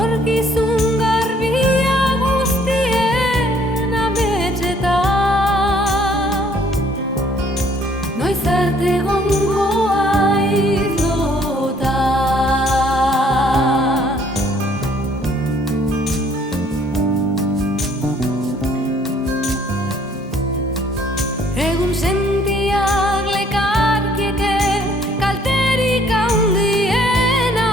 etorkizun garbia guztien ametsetan, noiz arte egongo haiz lotan. Egun sentiak lekarkieke kalterik handiena,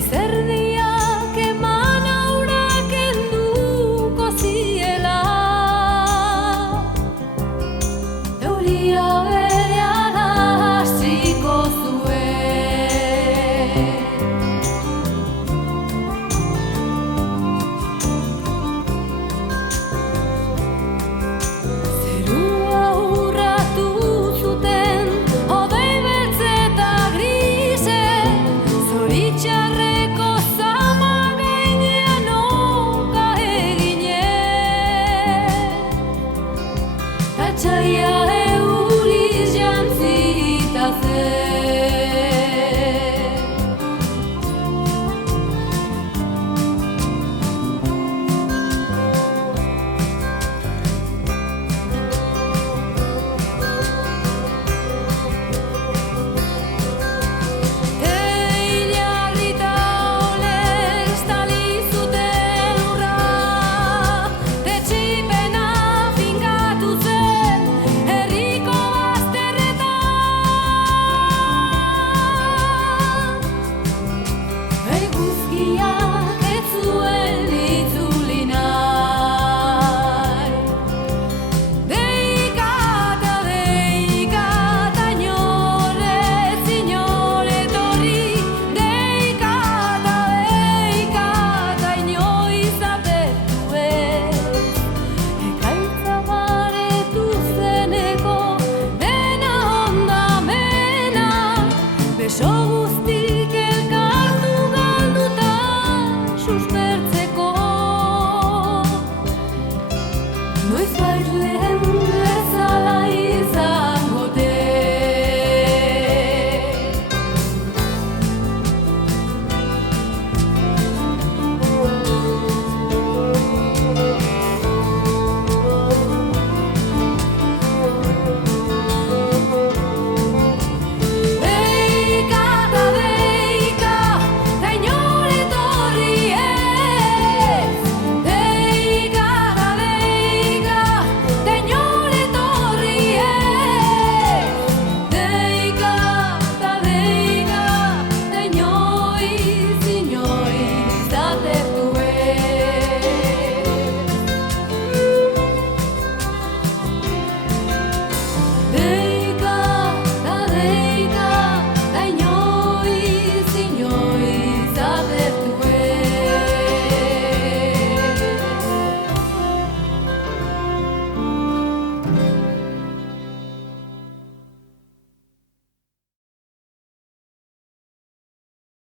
izerdiak eman aurak enduko ziela. Euria berehala hasiko zuen. Zerua urratu zuten hodei beltz eta grise, zoritxarreko zama gainean oka eginen, ta etxaia euriz jantzita zen. Teilarrita olez estali zuten lurra, tetxipena finkatu zen herriko bazterretan. Eguzkia